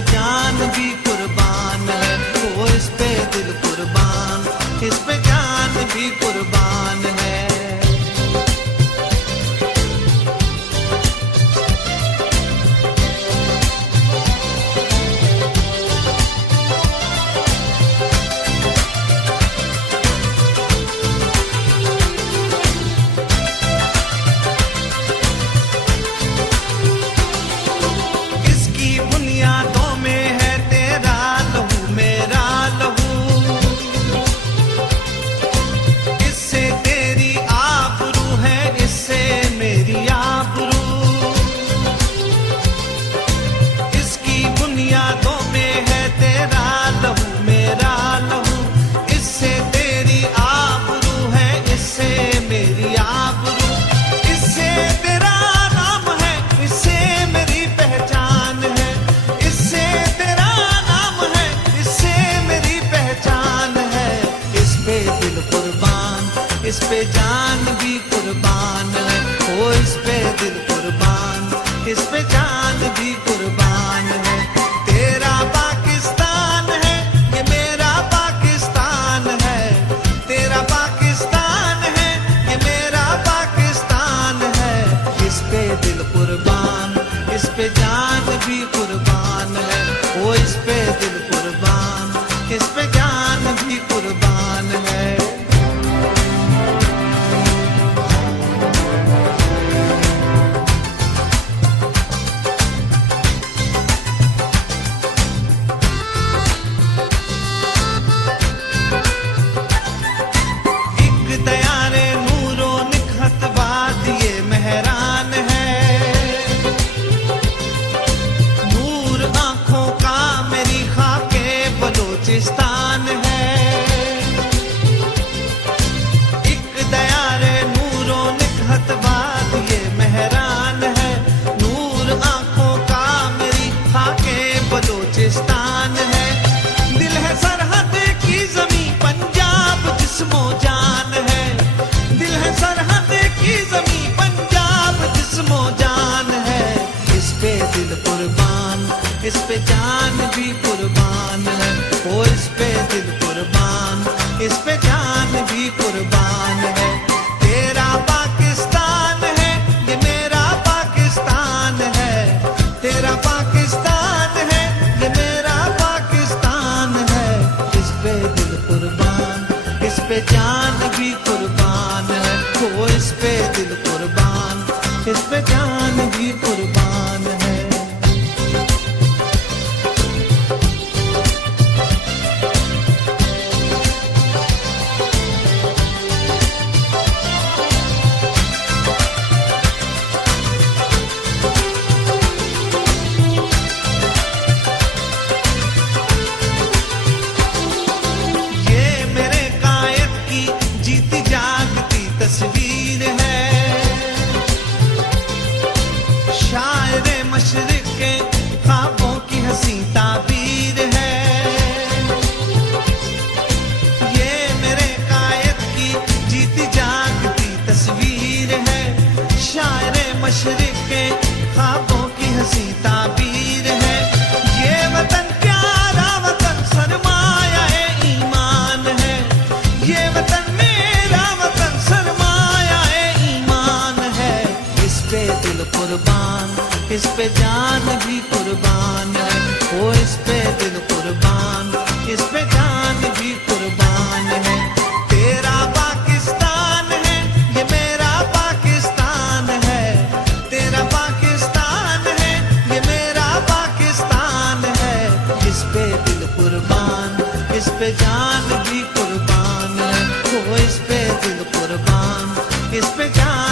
पे जान भी कुर्बान है, वो इस पे दिल कुर्बान, इस पे जान भी कुर्बान है। इस पे जान भी कुर्बान है, ओ इस पे दिल कुर्बान, इस पे जान भी कुर्बान है। तेरा पाकिस्तान है, ये मेरा पाकिस्तान है, तेरा पाकिस्तान है, ये मेरा पाकिस्तान है। इस पे दिल कुर्बान, इस पे जान भी कुर्बान है, ओ इस पे दिल कुर्बान, इस पे जान भी कुर्बान है। इस पे जान भी कुर्बान है, ओ इस पे दिल कुर्बान, इस पे जान भी कुर्बान है। तेरा पाकिस्तान है, ये मेरा पाकिस्तान है, तेरा पाकिस्तान है, ये मेरा पाकिस्तान है। इस पे दिल कुर्बान, इस पे जान भी कुर्बान है, ओ इस पे दिल कुर्बान, इस पे जान भी कुर्बान है। तस्वीर है शायरे मशरिक के ख्वाबों की हंसी ताबीर है। ये मेरे कायद की जीती जागती तस्वीर है, शायरे मशरिक के ख्वाबों की हंसी ताबीर है। ये वतन प्यारा वतन सरमाया ईमान है, ये वतन कुर्बान, इस पे जान भी कुर्बान है, ओ इस पे दिल कुर्बान, इस पे जान भी कुर्बान है। तेरा पाकिस्तान है, ये मेरा पाकिस्तान है, तेरा पाकिस्तान है, ये मेरा पाकिस्तान है। इस पे दिल कुर्बान, इस पे जान भी कुर्बान है, ओ इस पे दिल कुर्बान, इस पे जान